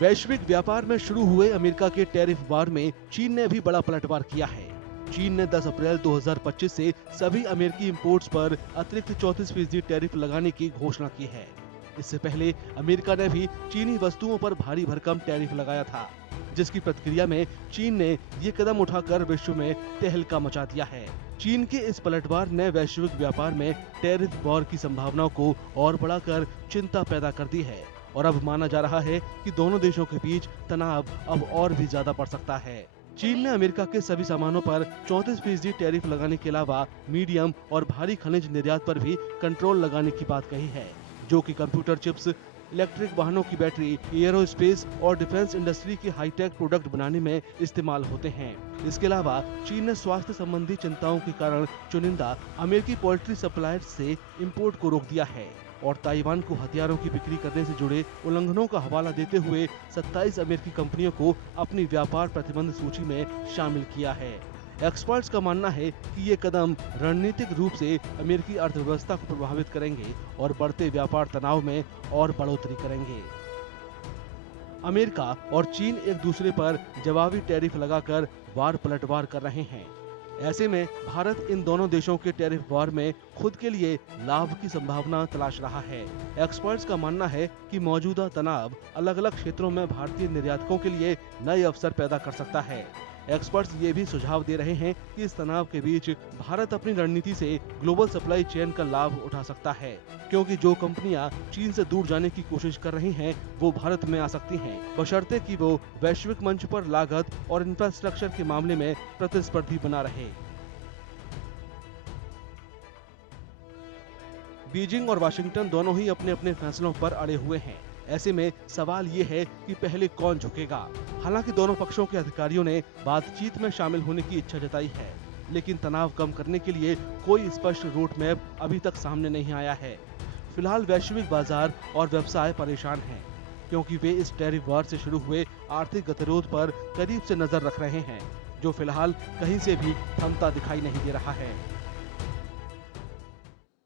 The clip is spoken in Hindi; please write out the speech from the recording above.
वैश्विक व्यापार में शुरू हुए अमेरिका के टैरिफ वार में चीन ने भी बड़ा पलटवार किया है। चीन ने 10 अप्रैल 2025 से सभी अमेरिकी इंपोर्ट्स पर अतिरिक्त 34% टैरिफ लगाने की घोषणा की है। इससे पहले अमेरिका ने भी चीनी वस्तुओं पर भारी भरकम टैरिफ लगाया था, जिसकी प्रतिक्रिया में चीन ने ये कदम उठाकर विश्व में तहलका मचा दिया है। चीन के इस पलटवार ने वैश्विक व्यापार में टैरिफ वॉर की संभावनाओं को और बढ़ाकर चिंता पैदा कर दी है और अब माना जा रहा है कि दोनों देशों के बीच तनाव अब और भी ज्यादा बढ़ सकता है। चीन ने अमेरिका के सभी सामानों पर 34% टैरिफ लगाने के अलावा मीडियम और भारी खनिज निर्यात पर भी कंट्रोल लगाने की बात कही है, जो कि कंप्यूटर चिप्स, इलेक्ट्रिक वाहनों की बैटरी, एयरोस्पेस और डिफेंस इंडस्ट्री के हाईटेक प्रोडक्ट बनाने में इस्तेमाल होते हैं। इसके अलावा चीन ने स्वास्थ्य संबंधी चिंताओं के कारण चुनिंदा अमेरिकी पोल्ट्री सप्लायर्स से इंपोर्ट को रोक दिया है और ताइवान को हथियारों की बिक्री करने से जुड़े उल्लंघनों का हवाला देते हुए 27 अमेरिकी कंपनियों को अपनी व्यापार प्रतिबंध सूची में शामिल किया है। एक्सपर्ट्स का मानना है कि ये कदम रणनीतिक रूप से अमेरिकी अर्थव्यवस्था को प्रभावित करेंगे और बढ़ते व्यापार तनाव में और बढ़ोतरी करेंगे। अमेरिका और चीन एक दूसरे पर जवाबी टैरिफ लगाकर वार पलटवार कर रहे हैं। ऐसे में भारत इन दोनों देशों के टैरिफ वार में खुद के लिए लाभ की संभावना तलाश रहा है। एक्सपर्ट्स का मानना है कि मौजूदा तनाव अलग अलग क्षेत्रों में भारतीय निर्यातकों के लिए नए अवसर पैदा कर सकता है। एक्सपर्ट्स ये भी सुझाव दे रहे हैं कि इस तनाव के बीच भारत अपनी रणनीति से ग्लोबल सप्लाई चेन का लाभ उठा सकता है, क्योंकि जो कंपनियां चीन से दूर जाने की कोशिश कर रही हैं, वो भारत में आ सकती हैं, बशर्ते कि वो वैश्विक मंच पर लागत और इंफ्रास्ट्रक्चर के मामले में प्रतिस्पर्धी बना रहे। बीजिंग और वाशिंगटन दोनों ही अपने अपने फैसलों पर अड़े हुए हैं। ऐसे में सवाल ये है कि पहले कौन झुकेगा। हालांकि दोनों पक्षों के अधिकारियों ने बातचीत में शामिल होने की इच्छा जताई है, लेकिन तनाव कम करने के लिए कोई स्पष्ट रूट मैप अभी तक सामने नहीं आया है। फिलहाल वैश्विक बाजार और व्यवसाय परेशान हैं, क्योंकि वे इस टैरिफ वार से शुरू हुए आर्थिक गतिरोध पर करीब से नजर रख रहे हैं, जो फिलहाल कहीं से भी थमता दिखाई नहीं दे रहा है।